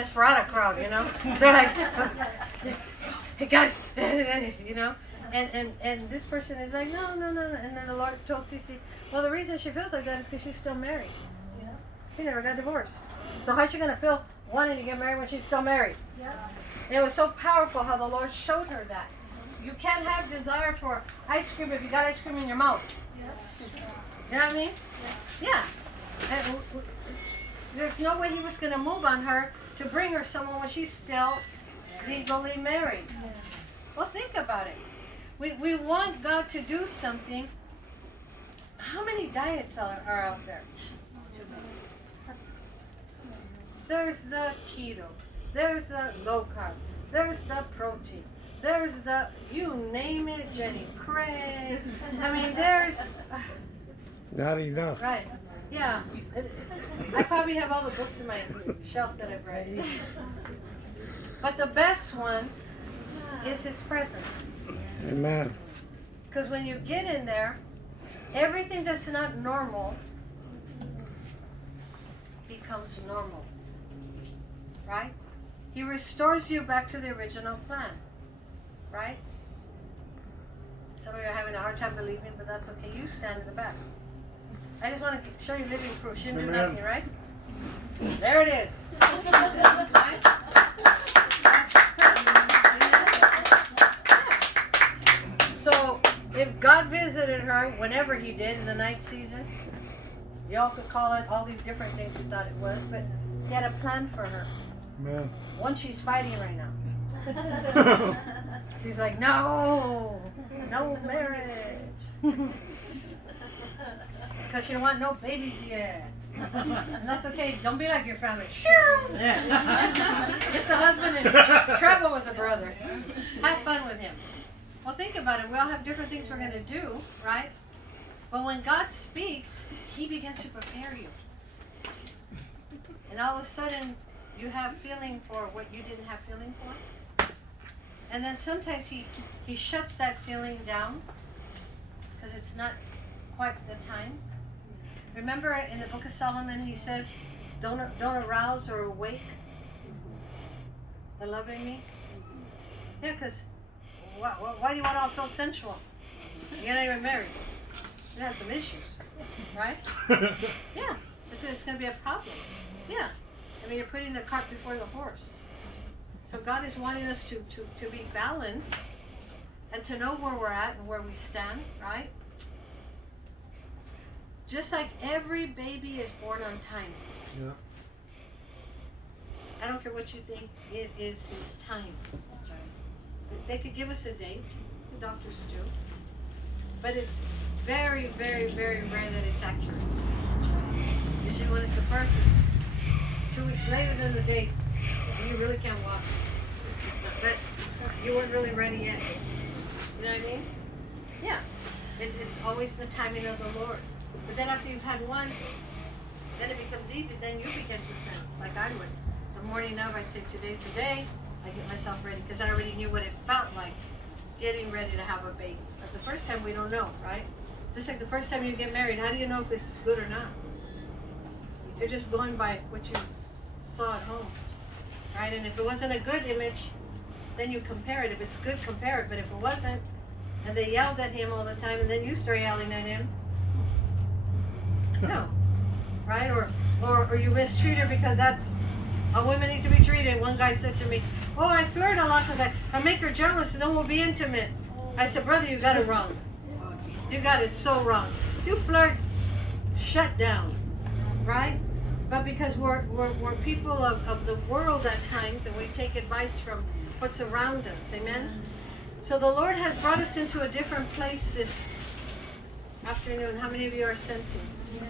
desperado crowd, you know. They're like, hey God, you know. And this person is like, no. And then the Lord told Cece, well, the reason she feels like that is because she's still married. Yeah. She never got divorced. So how's she going to feel wanting to get married when she's still married? Yeah. And it was so powerful how the Lord showed her that. You can't have desire for ice cream if you got ice cream in your mouth. Yeah. You know what I mean? Yes. Yeah. And there's no way he was going to move on her to bring her someone when she's still legally married. Yes. Well, think about it. We want God to do something. How many diets are out there? There's the keto. There's the low carb. There's the protein. There's the, you name it, Jenny Craig. I mean, there's... Not enough. Right. Yeah. I probably have all the books in my shelf that I've read. But the best one is His presence. Amen. Because when you get in there, everything that's not normal becomes normal. Right? He restores you back to the original plan. Right? Some of you are having a hard time believing, but that's okay. You stand in the back. I just want to show you living proof. She didn't do nothing, right? There it is. So, if God visited her whenever He did in the night season, y'all could call it all these different things you thought it was, but He had a plan for her. Amen. One she's fighting right now. She's like, no marriage. Because she don't want no babies yet. And that's okay. Don't be like your family. Get the husband in trouble with the brother. Have fun with him. Well, think about it. We all have different things we're going to do, right? But when God speaks, He begins to prepare you. And all of a sudden, you have feeling for what you didn't have feeling for. And then sometimes he shuts that feeling down because it's not quite the time. Remember in the book of Solomon, he says, don't arouse or awake the love in me. Yeah, because why do you want to all feel sensual? You're not even married. You have some issues, right? Yeah, it's going to be a problem. Yeah, I mean, you're putting the cart before the horse. So God is wanting us to be balanced and to know where we're at and where we stand, right? Just like every baby is born on time. Yeah. I don't care what you think, it is His time. They could give us a date, the doctors do, but it's very, very, very rare that it's accurate. Usually when it's the first, it's 2 weeks later than the date, and you really can't walk. But you weren't really ready yet. You know what I mean? Yeah. It's always the timing of the Lord. But then after you've had one, then it becomes easy. Then you begin to sense, like I would. The morning of, I'd say, today's the day. I get myself ready because I already knew what it felt like getting ready to have a baby. But the first time we don't know, right? Just like the first time you get married, how do you know if it's good or not? You're just going by what you saw at home, right? And if it wasn't a good image, then you compare it. If it's good, compare it. But if it wasn't, and they yelled at him all the time, and then you start yelling at him, no, right? Or you mistreat her because that's how women need to be treated. One guy said to me, oh, I flirt a lot because I make her jealous and then we'll be intimate. I said, brother, you got it wrong. You got it so wrong. You flirt, shut down, right? But because we're people of the world at times, and we take advice from what's around us, amen? So the Lord has brought us into a different place this afternoon. How many of you are sensing? Yes.